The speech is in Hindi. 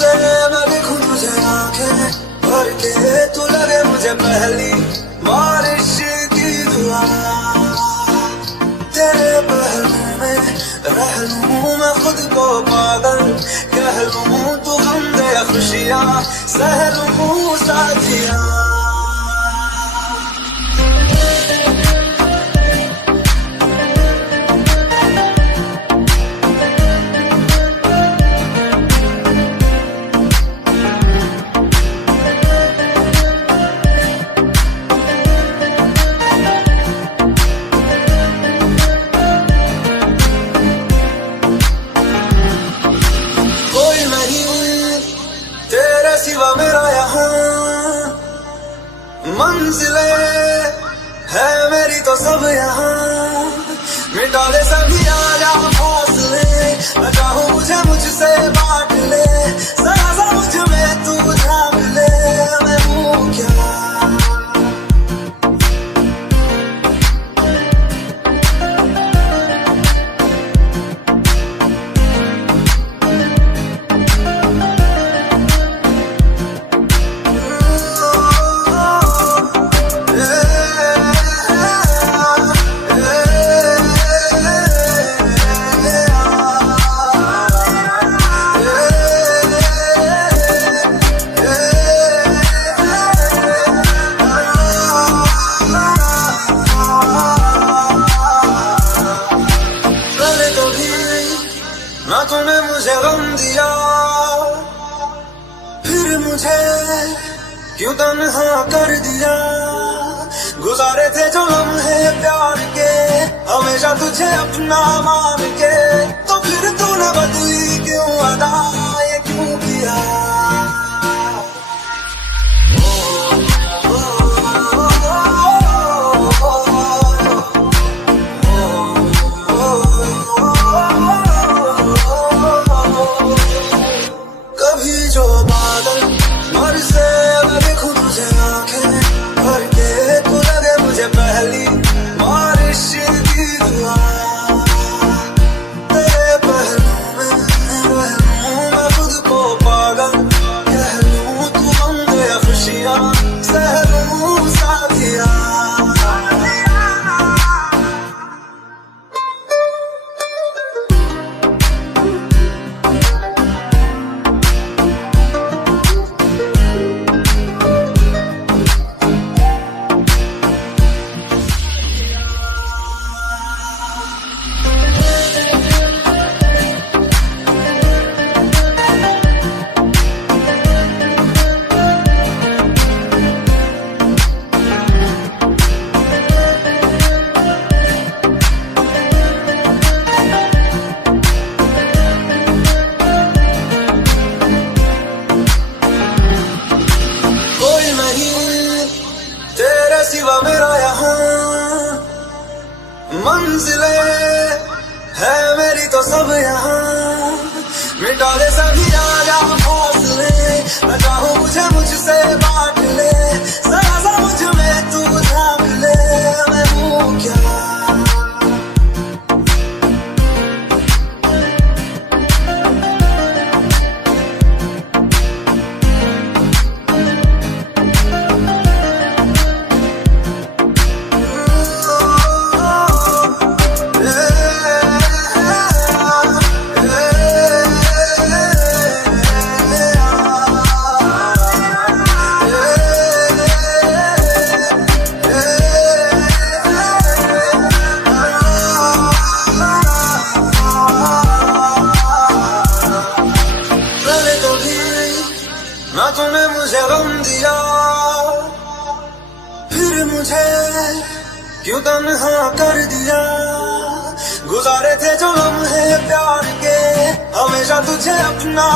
से मैं देखूं तुझे आंखें भर के, तू लगे मुझे पहली बारिश की दुआ। तेरे पहलू में रह लूं मैं खुद को पागल, कह लूं तू गम दे खुशियां सह लूं साथिया। सिवा मेरा यहाँ मंजिले है मेरी तो सब यहाँ, मिटा दे सभी आया फासले, मैं चाहूँ मुझे मुझसे बांट ले, जरा सा मुझ में तू झाँक ले, मैं हूँ क्या। ना तूने मुझे गम दिया, फिर मुझे क्यों तन्हा कर दिया। गुजारे थे जो लम्हे प्यार के, हमेशा तुझे अपना मान के, तो फिर तूने बदली क्यों अदा, ये क्यों किया। कभी जो बादल बरसे मैं देखूं तुझे आंखें भर के, तू लगे मुझे पहली बारिश की दुआ। तेरे पहलू में रह लूं मैं खुद को पागल, कह लूं तू गम दे खुशियां सह लूं साथिया। सिवा मेरा यहाँ मंजिले है मेरी तो सब यहाँ, मिटा दे सभी आया फासले, मैं चाहूँ मुझे मुझसे बांट ले, जरा सा मुझ में तू झाँक ले, मैं हूँ क्या। ना तूने मुझे गम दिया, फिर मुझे क्यों तन्हा कर दिया। गुजारे थे जो लम्हे प्यार के, हमेशा तुझे अपना